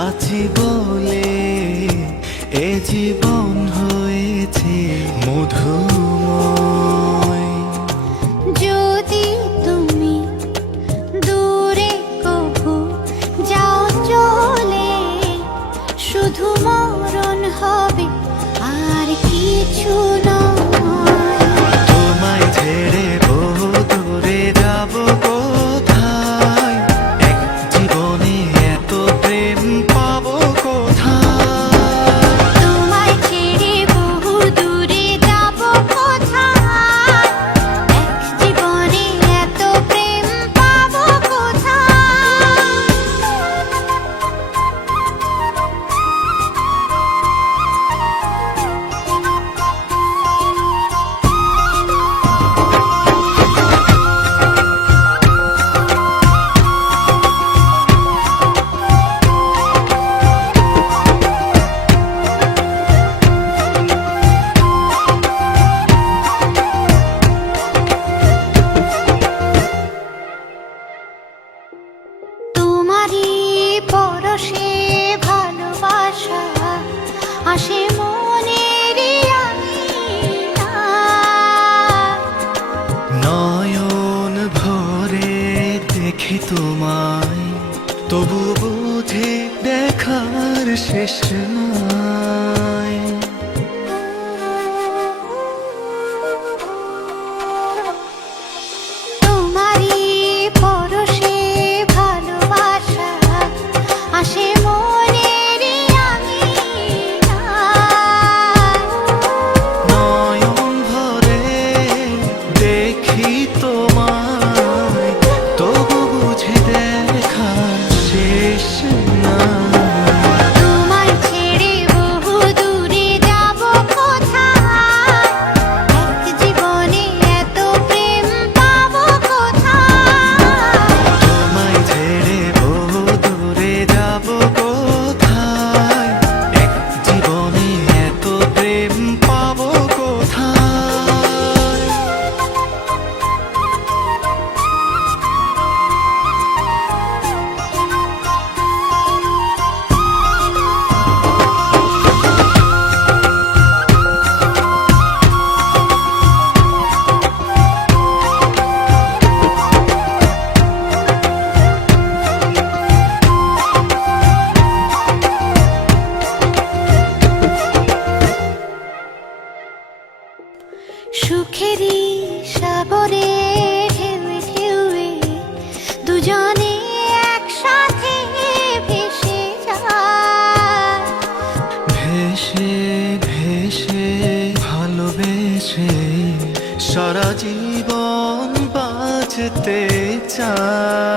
আছি বলে এ জীবন হয়েছে মধুময়। যদি তুমি দূরে কভু যাও চলে, শুধু মরণ হবে আর কিছু নয়। তোমায় ছেড়ে বহু দূরে যাব কোথায়, এক জীবনে এত প্রেম পাবো কোথায়। তোমায় ছেড়ে বহু দূরে যাব কোথায়, এক জীবনে এত প্রেম পাবো কোথায়। তোমারই পরশে ভালোবাসা আসে মনের নয়ন ভরে দেখি তোমায়, তবু বুঝি দেখার শেষ নাই। তোমারই পরশে ভালোবাসা আসে মনের নয়ন ভরে দেখি তোমায়, তবু বুঝি দেখার শেষ নাই। তোমায় ছেড়ে বহু দূরে যাব কোথায়, এক জীবনে এত প্রেম পাবো কোথায়। তোমায় ছেড়ে বহু দূরে যাব কোথায়, এক জীবনে এত প্রেম পাবো কোথায়। সুখেরই সাগরে ঢেউয়ে ঢেউয়ে দুজনে একসাথে ভেসে যায়। ভেসে ভেসে ভালোবেসে, সারা জীবন বাঁচতে চাই। তোমায় ছেড়ে বহু দূরে যাব কোথায়, এক জীবনে এত প্রেম পাবো কোথায়। তোমায় ছেড়ে বহু দূরে যাব কোথায়, এক জীবনে এত প্রেম পাবো কোথায়। সারা জীবন বাঁচতে চাই।